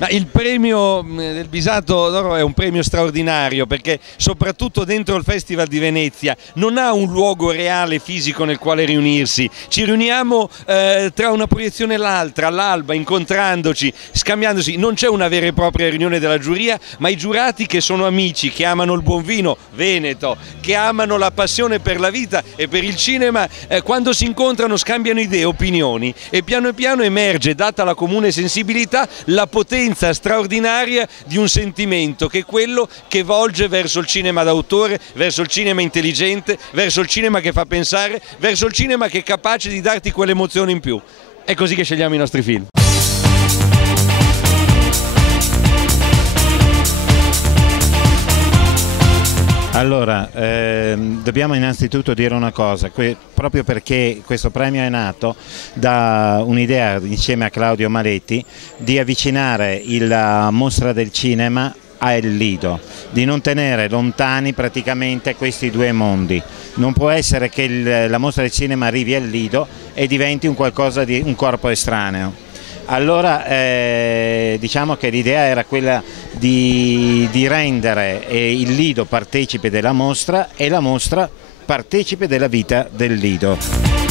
Ma il premio del Bisato d'Oro è un premio straordinario perché soprattutto dentro il Festival di Venezia non ha un luogo reale fisico nel quale riunirsi, ci riuniamo tra una proiezione e l'altra, all'alba, incontrandoci, scambiandosi, non c'è una vera e propria riunione della giuria, ma i giurati che sono amici, che amano il buon vino veneto, che amano la passione per la vita e per il cinema, quando si incontrano scambiano idee, opinioni e piano emerge, data la comune sensibilità, la potenza straordinaria di un sentimento che è quello che volge verso il cinema d'autore, verso il cinema intelligente, verso il cinema che fa pensare, verso il cinema che è capace di darti quell'emozione in più. È così che scegliamo i nostri film. Allora, dobbiamo innanzitutto dire una cosa, proprio perché questo premio è nato da un'idea insieme a Claudio Maletti di avvicinare la mostra del cinema al Lido, di non tenere lontani praticamente questi due mondi. Non può essere che la mostra del cinema arrivi al Lido e diventi un qualcosa di un corpo estraneo. Allora diciamo che l'idea era quella di rendere il Lido partecipe della mostra e la mostra partecipe della vita del Lido.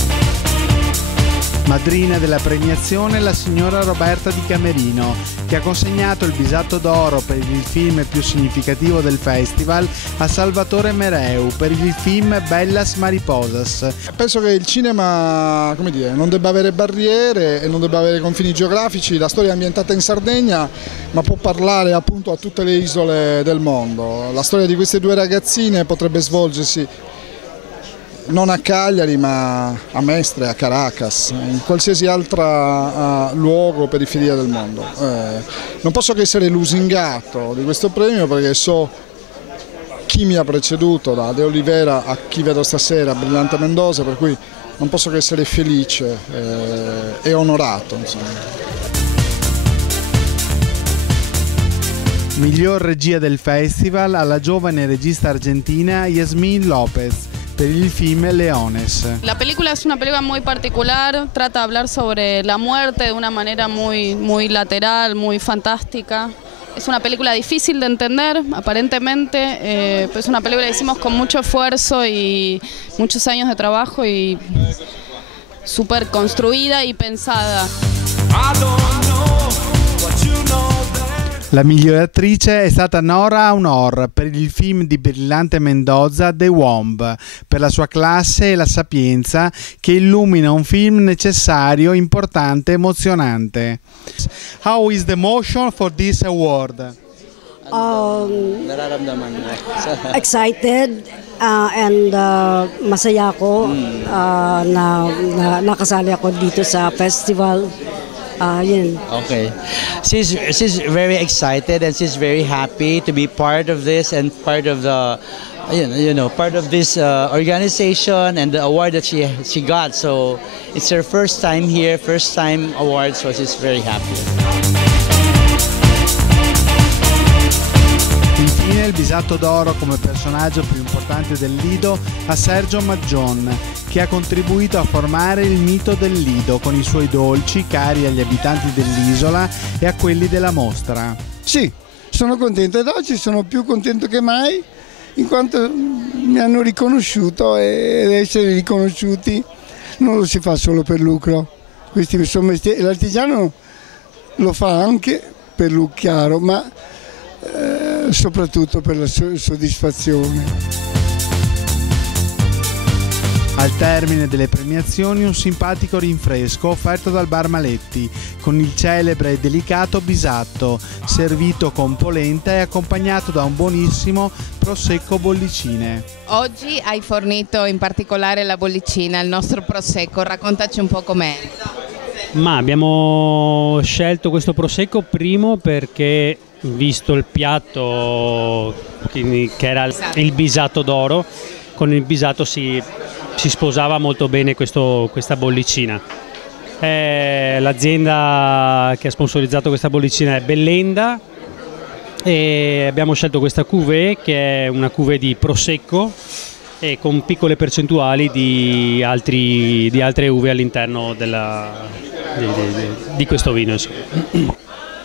Madrina della premiazione la signora Roberta Di Camerino, che ha consegnato il Bisato d'Oro per il film più significativo del festival a Salvatore Mereu per il film Bellas Mariposas. Penso che il cinema, come dire, non debba avere barriere e non debba avere confini geografici. La storia è ambientata in Sardegna, ma può parlare appunto a tutte le isole del mondo. La storia di queste due ragazzine potrebbe svolgersi non a Cagliari ma a Mestre, a Caracas, in qualsiasi altro luogo o periferia del mondo. Non posso che essere lusingato di questo premio perché so chi mi ha preceduto, da De Olivera a chi vedo stasera, Brillante Mendoza, per cui non posso che essere felice e onorato, insomma. Miglior regia del festival alla giovane regista argentina Yasmín López per il film Leones. La película es una película muy particular, trata de hablar sobre la muerte de una manera muy lateral, muy fantástica. Es una película difícil de entender, aparentemente, pero es una película que hicimos con mucho esfuerzo y muchos años de trabajo y súper construida y pensada. La migliore attrice è stata Nora Aunor per il film di Brillante Mendoza The Womb, per la sua classe e la sapienza che illumina un film necessario, importante, emozionante. How is the motion for this award? Excited and masaya ako na nakasali ako dito sa festival. Okay, she's very excited and she's very happy to be part of this and part of the part of this organization and the award that she got. So it's her first time here, first time award, so she's very happy. Infine il Bisato d'Oro come personaggio più importante del Lido a Sergio Maggion, che ha contribuito a formare il mito del Lido con i suoi dolci cari agli abitanti dell'isola e a quelli della mostra. Sì, sono contento ed oggi sono più contento che mai in quanto mi hanno riconosciuto ed essere riconosciuti non lo si fa solo per lucro. Questi sono mestieri, l'artigiano lo fa anche per lucro chiaro, ma soprattutto per la soddisfazione. Al termine delle premiazioni un simpatico rinfresco offerto dal Bar Maletti con il celebre e delicato Bisato, servito con polenta e accompagnato da un buonissimo prosecco bollicine. Oggi hai fornito in particolare la bollicina, il nostro prosecco, raccontaci un po' com'è. Ma abbiamo scelto questo prosecco primo perché, visto il piatto che era il Bisato d'Oro, con il Bisato si sposava molto bene questa bollicina. L'azienda che ha sponsorizzato questa bollicina è Bellenda e abbiamo scelto questa cuvée che è una cuvée di prosecco e con piccole percentuali di altre uve all'interno di questo vino.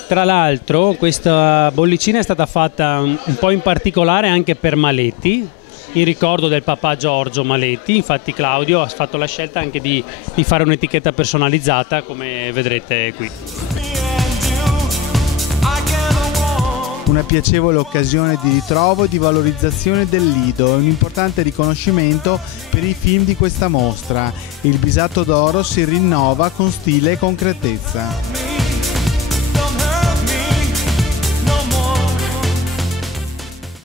Tra l'altro questa bollicina è stata fatta un po' in particolare anche per Maletti, in ricordo del papà Giorgio Maletti. Infatti Claudio ha fatto la scelta anche di fare un'etichetta personalizzata, come vedrete qui. Una piacevole occasione di ritrovo e di valorizzazione del Lido e un importante riconoscimento per i film di questa mostra. Il Bisato d'Oro si rinnova con stile e concretezza.